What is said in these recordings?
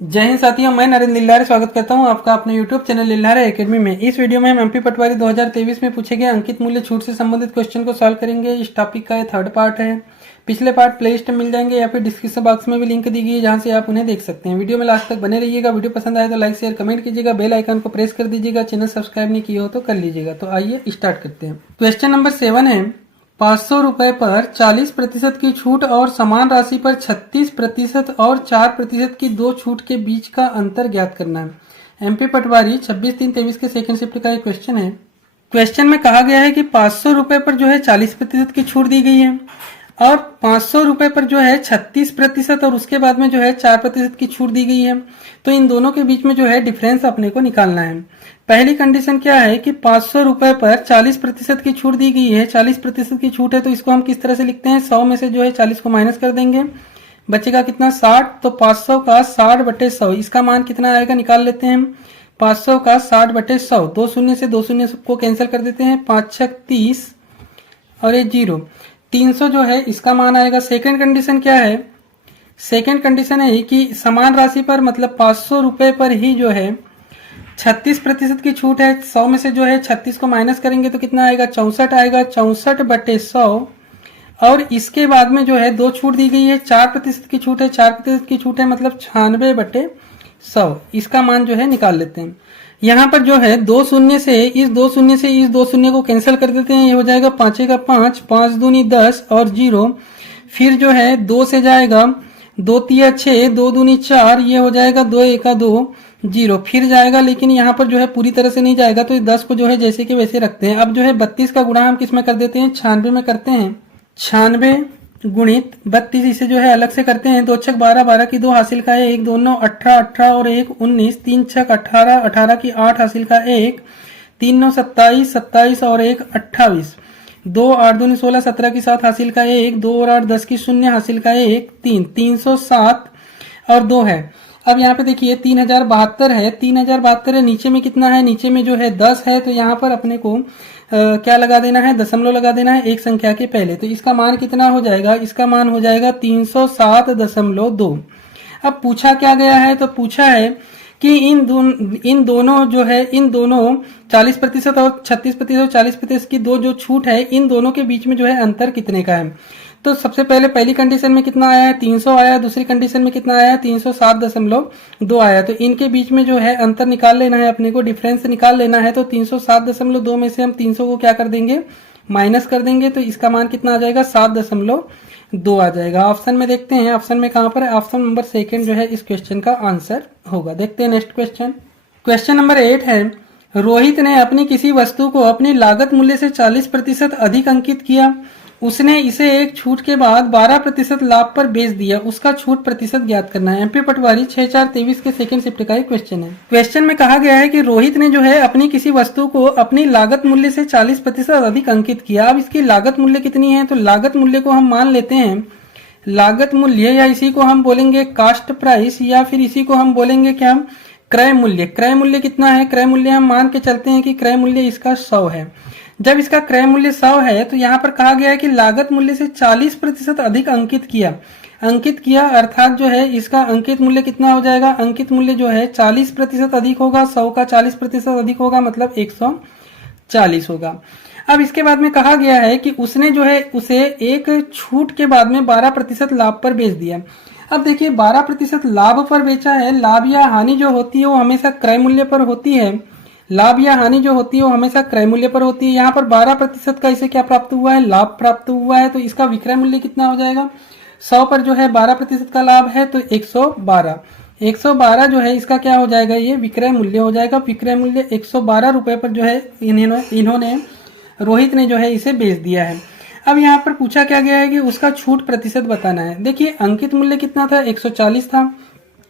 जय हिंद साथियों, मैं नरेंद्र लिल्लारे स्वागत करता हूं आपका अपने YouTube चैनल लिल्लारे एकेडमी में। इस वीडियो में हम एमपी पटवारी 2023 में पूछे गए अंकित मूल्य छूट से संबंधित क्वेश्चन को सॉल्व करेंगे। इस टॉपिक का ये थर्ड पार्ट है। पिछले पार्ट प्ले लिस्ट में मिल जाएंगे या फिर डिस्क्रिप्शन बॉक्स में भी लिंक दी गई है जहां से आप उन्हें देख सकते हैं। वीडियो में लास्ट तक बने रहिएगा। वीडियो पसंद आए तो लाइक शेयर कमेंट कीजिएगा, बेल आइकन को प्रेस कर दीजिएगा। चैनल सब्सक्राइब नहीं किया हो तो कर लीजिएगा। तो आइए स्टार्ट करते हैं। क्वेश्चन नंबर 7 है, 500 रुपए पर 40% की छूट और समान राशि पर 36% और 4% की दो छूट के बीच का अंतर ज्ञात करना है। एमपी पटवारी 26/3/23 के सेकंड शिफ्ट का एक क्वेश्चन है। क्वेश्चन में कहा गया है कि 500 रुपए पर जो है 40% की छूट दी गई है और 500 रुपए पर जो है 36% और उसके बाद में जो है 4% की छूट दी गई है। तो इन दोनों के बीच में जो है डिफरेंस अपने को निकालना है। पहली कंडीशन क्या है कि 500 रुपए पर 40% की छूट दी गई है। 40% की छूट है तो इसको हम किस तरह से लिखते हैं, 100 में से जो है 40 को माइनस कर देंगे, बचेगा कितना 60। तो 500 का 60/100 इसका मान कितना आएगा निकाल लेते हैं हम। 500 का 60/100, दो शून्य से दो शून्य को कैंसिल कर देते हैं, 5×6 30 और ये 0, 300 जो है इसका मान आएगा। सेकेंड कंडीशन क्या है, सेकेंड कंडीशन है कि समान राशि पर मतलब 500 रुपए पर ही जो है 36% की छूट है। 100 में से जो है 36 को माइनस करेंगे तो कितना आएगा, 64 आएगा। 64/100 और इसके बाद में जो है दो छूट दी गई है, 4% की छूट है। 4% की छूट है मतलब 96/100, इसका मान जो है निकाल लेते हैं। यहाँ पर जो है दो शून्य से इस दो शून्य को कैंसिल कर देते हैं। ये हो जाएगा 5 का 5, 5 दूनी 10 और 0। फिर जो है 2 से जाएगा, 2 तिया 6, 2 दूनी 4, ये हो जाएगा 2 एका 2, 0। फिर जाएगा लेकिन यहाँ पर जो है पूरी तरह से नहीं जाएगा तो 10 को जो है जैसे कि वैसे रखते हैं। अब जो है 32 का गुणा हम किस में कर देते हैं, 96 में करते हैं। 96 गुणित 32 इसे जो है अलग से करते हैं। 2 छक 12, 12 की 2 हासिल का 1, 2 9 18, 18 और 1 19, 3 छक 18, 18 की 8 हासिल का 1, 3 9 27, 27 और 1 28, 2 8 दूनी 16, 17 की 7 हासिल का 1, 2 और 8 10 की 0 हासिल का 1, 3 307 और 2 है। अब यहाँ पे देखिए 3072 है, 3072 है। नीचे में कितना है, नीचे में जो है 10 है तो यहाँ पर अपने को क्या लगा देना है, दशमलव लगा देना है एक संख्या के पहले। तो इसका मान कितना हो जाएगा, इसका मान हो जाएगा 307.2। अब पूछा क्या गया है, तो पूछा है कि इन दोनों जो है, इन दोनों 40% और 36% और 40% की दो जो छूट है, इन दोनों के बीच में जो है अंतर कितने का है। तो सबसे पहले पहली कंडीशन में कितना आया है, 300 आया। दूसरी कंडीशन में कितना आया है, 307.2 आया। तो इनके बीच में जो है अंतर निकाल लेना है अपने को, डिफरेंस निकाल लेना है। तो 307.2 में से हम 300 को क्या कर देंगे, माइनस कर देंगे। तो इसका मान कितना आ जाएगा, 7.2 आ जाएगा। ऑप्शन में देखते हैं, ऑप्शन में कहां पर है, ऑप्शन नंबर सेकंड जो है इस क्वेश्चन का आंसर होगा। देखते हैं नेक्स्ट क्वेश्चन। क्वेश्चन नंबर 8 है, रोहित ने अपनी किसी वस्तु को अपनी लागत मूल्य से 40% अधिक अंकित किया। उसने इसे एक छूट के बाद 12% लाभ पर बेच दिया। उसका छूट प्रतिशत ज्ञात करना है। एमपी पटवारी 6/4/23 के सेकंड शिफ्ट का एक क्वेश्चन है। क्वेश्चन में कहा गया है कि रोहित ने जो है अपनी किसी वस्तु को अपनी लागत मूल्य से 40% अधिक अंकित किया। अब इसकी लागत मूल्य कितनी है, तो लागत मूल्य को हम मान लेते हैं लागत मूल्य, या इसी को हम बोलेंगे कास्ट प्राइस, या फिर इसी को हम बोलेंगे क्या, क्रय मूल्य। क्रय मूल्य कितना है, क्रय मूल्य हम मान के चलते हैं कि क्रय मूल्य इसका 100 है। जब इसका क्रय मूल्य 100 है तो यहाँ पर कहा गया है कि लागत मूल्य से 40% अधिक अंकित किया अर्थात जो है इसका अंकित मूल्य कितना हो जाएगा, अंकित मूल्य जो है 40% अधिक होगा। 100 का 40% अधिक होगा मतलब 140 होगा। अब इसके बाद में कहा गया है कि उसने जो है उसे एक छूट के बाद में 12% लाभ पर बेच दिया। अब देखिए 12% लाभ पर बेचा है। लाभ या हानि जो होती है वो हमेशा क्रय मूल्य पर होती है। लाभ या हानि जो होती है वो हमेशा क्रय मूल्य पर होती है। यहाँ पर 12% का इसे क्या प्राप्त हुआ है, लाभ प्राप्त हुआ है। तो इसका विक्रय मूल्य कितना हो जाएगा, 100 पर जो है 12% का लाभ है तो 112 जो है इसका क्या हो जाएगा, ये विक्रय मूल्य हो जाएगा। विक्रय मूल्य 112 रुपए पर जो है इन्होंने रोहित ने जो है इसे बेच दिया है। अब यहाँ पर पूछा क्या गया है कि उसका छूट प्रतिशत बताना है। देखिए अंकित मूल्य कितना था, 140 था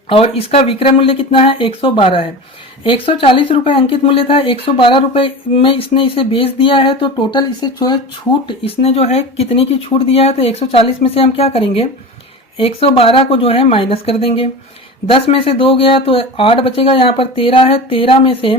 और इसका विक्रय मूल्य कितना है, 112 है। 140 रुपए अंकित मूल्य था, 112 रुपए में इसने इसे बेच दिया है। तो टोटल इसे जो है छूट इसने जो है कितनी की छूट दिया है, तो 140 में से हम क्या करेंगे, 112 को जो है माइनस कर देंगे। 10 में से 2 गया तो 8 बचेगा। यहाँ पर 13 है, 13 में से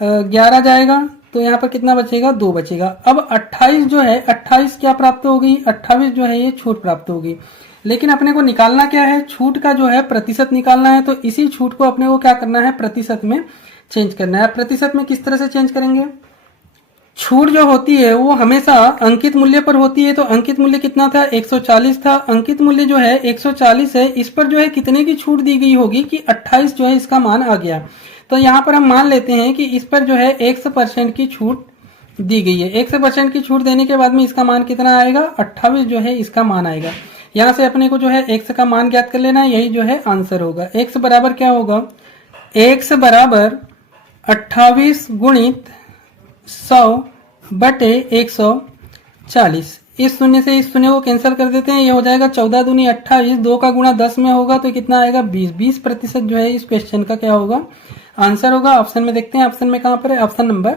11 जाएगा तो यहाँ पर कितना बचेगा, 2 बचेगा। अब 28 जो है, 28 क्या प्राप्त होगी, 28 जो है ये छूट प्राप्त होगी। लेकिन अपने को निकालना क्या है, छूट का जो है प्रतिशत निकालना है। तो इसी छूट को अपने को क्या करना है, प्रतिशत में चेंज करना है। प्रतिशत में किस तरह से चेंज करेंगे, छूट जो होती है वो हमेशा अंकित मूल्य पर होती है। तो अंकित मूल्य कितना था, 140 था। अंकित मूल्य जो है 140 है, इस पर जो है कितने की छूट दी गई होगी कि 28 जो है इसका मान आ गया। तो यहाँ पर हम मान लेते हैं कि इस पर जो है 100% की छूट दी गई है। 100% की छूट देने के बाद में इसका मान कितना आएगा, 28 जो है इसका मान आएगा। यहाँ से अपने को जो है x का मान ज्ञात कर लेना है, यही जो है आंसर होगा। x बराबर क्या होगा, x बराबर 28 गुणित 100 बटे 140। इस शून्य से इस शून्य को कैंसिल कर देते हैं, ये हो जाएगा 14 दूनी 28, 2 का गुणा 10 में होगा तो कितना आएगा 20। 20% जो है इस क्वेश्चन का क्या होगा, आंसर होगा। ऑप्शन में देखते हैं, ऑप्शन में कहां पर है, ऑप्शन नंबर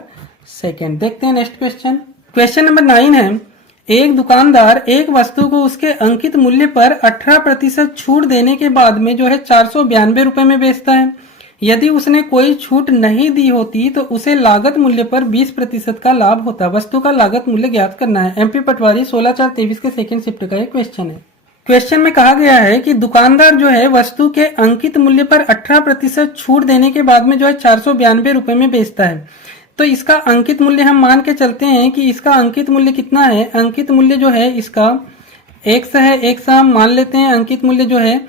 सेकंड। देखते हैं नेक्स्ट क्वेश्चन। क्वेश्चन नंबर 9 है, एक दुकानदार एक वस्तु को उसके अंकित मूल्य पर 18% छूट देने के बाद में जो है 492 रुपए में बेचता है। यदि उसने कोई छूट नहीं दी होती तो उसे लागत मूल्य पर 20% का लाभ होता। वस्तु का लागत मूल्य ज्ञात करना है। एमपी पटवारी 16/4/23 के सेकंड शिफ्ट का एक क्वेश्चन है। क्वेश्चन में कहा गया है कि दुकानदार जो है वस्तु के अंकित मूल्य पर 18% छूट देने के बाद में जो है 492 रुपए में बेचता है। तो इसका अंकित मूल्य हम मान के चलते हैं कि इसका अंकित मूल्य कितना है, अंकित मूल्य जो है इसका x है। x हम मान लेते हैं, अंकित मूल्य जो है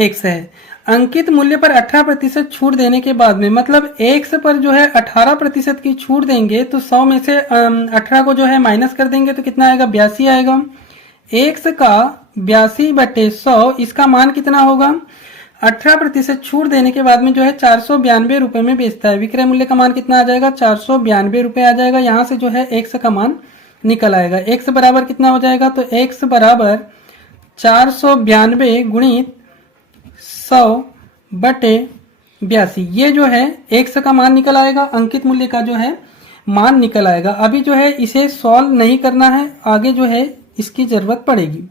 x है। अंकित मूल्य पर 18% छूट देने के बाद में, मतलब x पर जो है 18% की छूट देंगे तो 100 में से 18 को जो है माइनस कर देंगे तो कितना आएगा, 82 आएगा। x का 82 बटे 100, इसका मान कितना होगा, 18% छूट देने के बाद में जो है 492 रुपए में बेचता है। विक्रय मूल्य का मान कितना आ जाएगा, 492 रुपए आ जाएगा। यहां से जो है x का मान निकल आएगा। x बराबर कितना हो जाएगा, तो x बराबर 492 गुणित 100 बटे 82, ये जो है x का मान निकल आएगा, अंकित मूल्य का जो है मान निकल आएगा। अभी जो है इसे सॉल्व नहीं करना है, आगे जो है इसकी जरूरत पड़ेगी।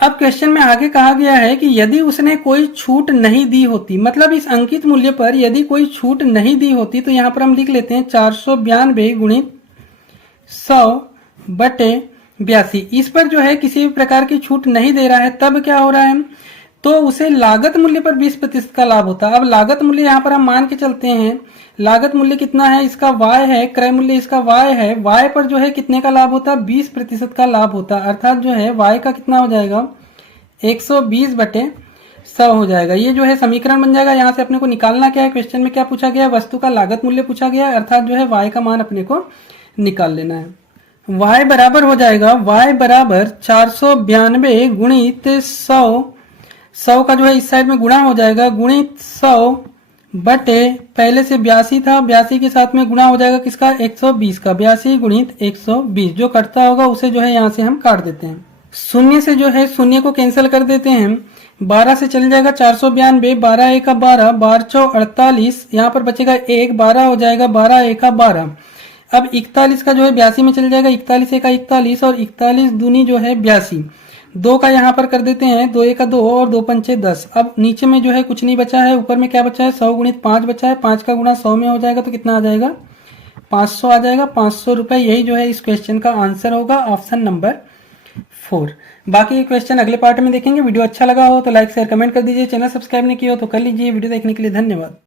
अब क्वेश्चन में आगे कहा गया है कि यदि उसने कोई छूट नहीं दी होती, मतलब इस अंकित मूल्य पर यदि कोई छूट नहीं दी होती, तो यहां पर हम लिख लेते हैं 492 गुणित 100 बटे 82। इस पर जो है किसी भी प्रकार की छूट नहीं दे रहा है, तब क्या हो रहा है, तो उसे लागत मूल्य पर 20% का लाभ होता है। अब लागत मूल्य यहाँ पर हम मान के चलते हैं, लागत मूल्य कितना है, इसका y है, क्रय मूल्य इसका y है। y पर जो है कितने का लाभ होता है, 20% का लाभ होता है। अर्थात जो है y का कितना हो जाएगा, 120 बटे 100 हो जाएगा। ये जो है समीकरण बन जाएगा। यहाँ से अपने को निकालना क्या है, क्वेश्चन में क्या पूछा गया है, वस्तु का लागत मूल्य पूछा गया है, अर्थात जो है y का मान अपने को निकाल लेना है। y बराबर हो जाएगा, y बराबर 492 गुणित 100 का जो है इस साइड में गुणा हो जाएगा, गुणित 100 बटे पहले से 82 था, 82 के साथ में गुणा हो जाएगा किसका, 120 का। 82 गुणित 120 जो कटता होगा उसे जो है यहाँ से हम काट देते हैं। शून्य से जो है शून्य को कैंसिल कर देते हैं, 12 से चल जाएगा 492, 12 एक 12, 12 चौ 48, यहाँ पर बचेगा 1, 12 हो जाएगा, 12 एक 12। अब 41 का जो है 82 में चल जाएगा, 41 एक 41 और 41 दूनी जो है 82। 2 का यहाँ पर कर देते हैं, 2 एक 2 और 2 पंचे 10। अब नीचे में जो है कुछ नहीं बचा है, ऊपर में क्या बचा है, 100 गुणित 5 बचा है। 5 का गुणा 100 में हो जाएगा तो कितना आ जाएगा, 500 आ जाएगा, 500 रुपए। यही जो है इस क्वेश्चन का आंसर होगा, ऑप्शन नंबर 4। बाकी क्वेश्चन अगले पार्ट में देखेंगे। वीडियो अच्छा लगा हो तो लाइक शेयर कमेंट कर दीजिए। चैनल सब्सक्राइब नहीं किया हो तो कर लीजिए। वीडियो देखने के लिए धन्यवाद।